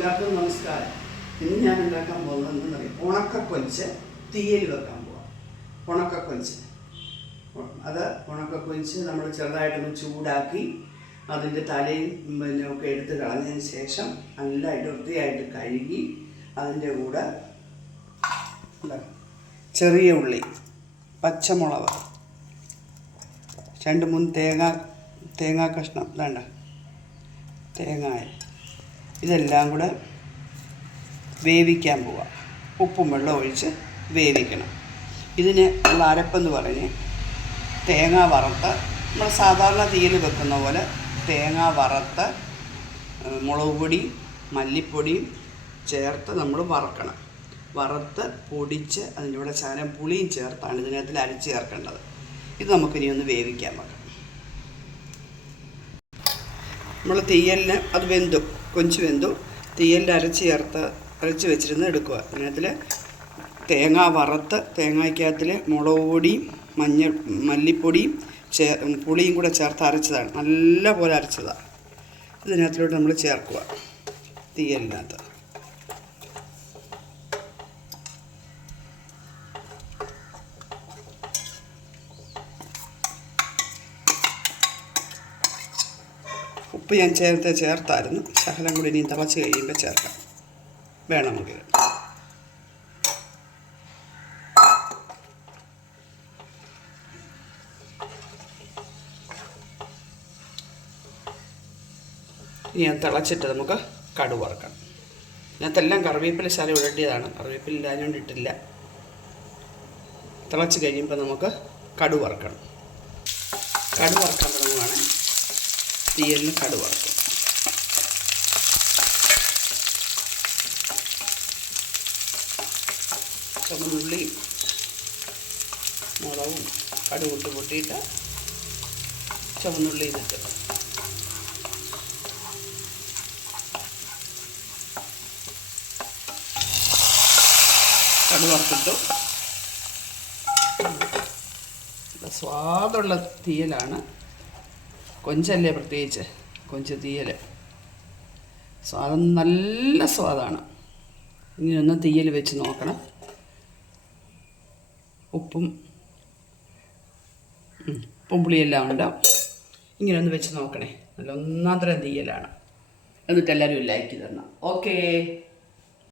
എല്ലാവർക്കും നമസ്കാരം. ഇന്ന് ഞാൻ ഉണ്ടാക്കാൻ പോകുന്നത് എന്താണെന്നറിയാം ഉണക്കക്കൊഞ്ച് തീയൽ വെക്കാൻ പോവാം. ഉണക്കക്കൊഞ്ച്. അത് ഉണക്കക്കൊഞ്ച് നമ്മൾ ചെറുതായിട്ടൊന്ന് ചൂടാക്കി അതിന്റെ തലയും പിന്നെ ഒക്കെ എടുത്ത് കളഞ്ഞതിന് ശേഷം നല്ലതായിട്ട് വൃത്തിയായിട്ട് കഴുകി അതിന്റെ കൂടെ ചെറിയ ഉള്ളി പച്ചമുളക് രണ്ട് മൂന്ന് തേങ്ങ തേങ്ങാ കഷ്ണം വേണ്ട തേങ്ങായ ഇതെല്ലാം കൂടെ വേവിക്കാൻ പോവാം. ഉപ്പും വെള്ളം ഒഴിച്ച് വേവിക്കണം. ഇതിന് ഉള്ള അരപ്പെന്ന് പറഞ്ഞ് തേങ്ങ വറുത്ത് നമ്മൾ സാധാരണ തീയിൽ വെക്കുന്ന പോലെ തേങ്ങ വറുത്ത് മുളക് പൊടി മല്ലിപ്പൊടിയും ചേർത്ത് നമ്മൾ വറക്കണം. വറുത്ത് പൊടിച്ച് അതിന്റെ കൂടെ ശകലം പുളിയും ചേർത്താണ് ഇതിനകത്തിൽ അരച്ച് ചേർക്കേണ്ടത്. ഇത് നമുക്കിനി ഒന്ന് വേവിക്കാൻ വെക്കാം. നമ്മൾ തീയലിന് അത് വെന്തു കൊഞ്ച് വെന്തു തീയലിൽ അരച്ച് ചേർത്ത് അരച്ച് വെച്ചിരുന്ന് എടുക്കുക. അതിനകത്തിൽ തേങ്ങ വറുത്ത് തേങ്ങയ്ക്കകത്തിൽ മുളക് പൊടിയും മഞ്ഞൾ മല്ലിപ്പൊടിയും ചേ പുളിയും കൂടെ ചേർത്ത് അരച്ചതാണ്. നല്ല പോലെ അരച്ചതാണ്. ഇതിനകത്തിലോട്ട് നമ്മൾ ചേർക്കുക. തീയലിനകത്ത് ഉപ്പ് ഞാൻ ചേർത്ത് ചേർത്തായിരുന്നു. ശകലം കൂടി ഇനി തിളച്ച് കഴിയുമ്പോൾ ചേർക്കാം. വേണമെങ്കിൽ ഇനി അത് തിളച്ചിട്ട് നമുക്ക് കടു വറക്കണം ഇതിനകത്തെല്ലാം കറിവേപ്പില ശാല ഇടേണ്ടതാണ്. കറിവേപ്പില ഇട്ടില്ല തിളച്ച് കഴിയുമ്പോൾ നമുക്ക് കടു വറക്കണം. കടു വറക്കാൻ തീയലിന് കടുവാക്കും ചുമന്നുള്ളിയും മുളകും കടുവിട്ട് പൊട്ടിയിട്ട് ചുമന്നുള്ളി ഇതിട്ട് കടു വറുത്തിട്ടു. സ്വാദുള്ള തീയലാണ്. കൊഞ്ചല്ലേ പ്രത്യേകിച്ച്? കൊഞ്ച് തീയൽ സ്വാദം നല്ല സ്വാദാണ്. ഇങ്ങനെയൊന്ന് തീയൽ വെച്ച് നോക്കണം. ഉപ്പും ഉപ്പും പുളിയെല്ലാം ഉണ്ടാവും ഇങ്ങനെ ഒന്ന് വെച്ച് നോക്കണേ. നല്ല ഒന്നാന്തരം തീയലാണ്. എന്നിട്ട് എല്ലാവരും ലൈക്ക് തരണം. ഓക്കേ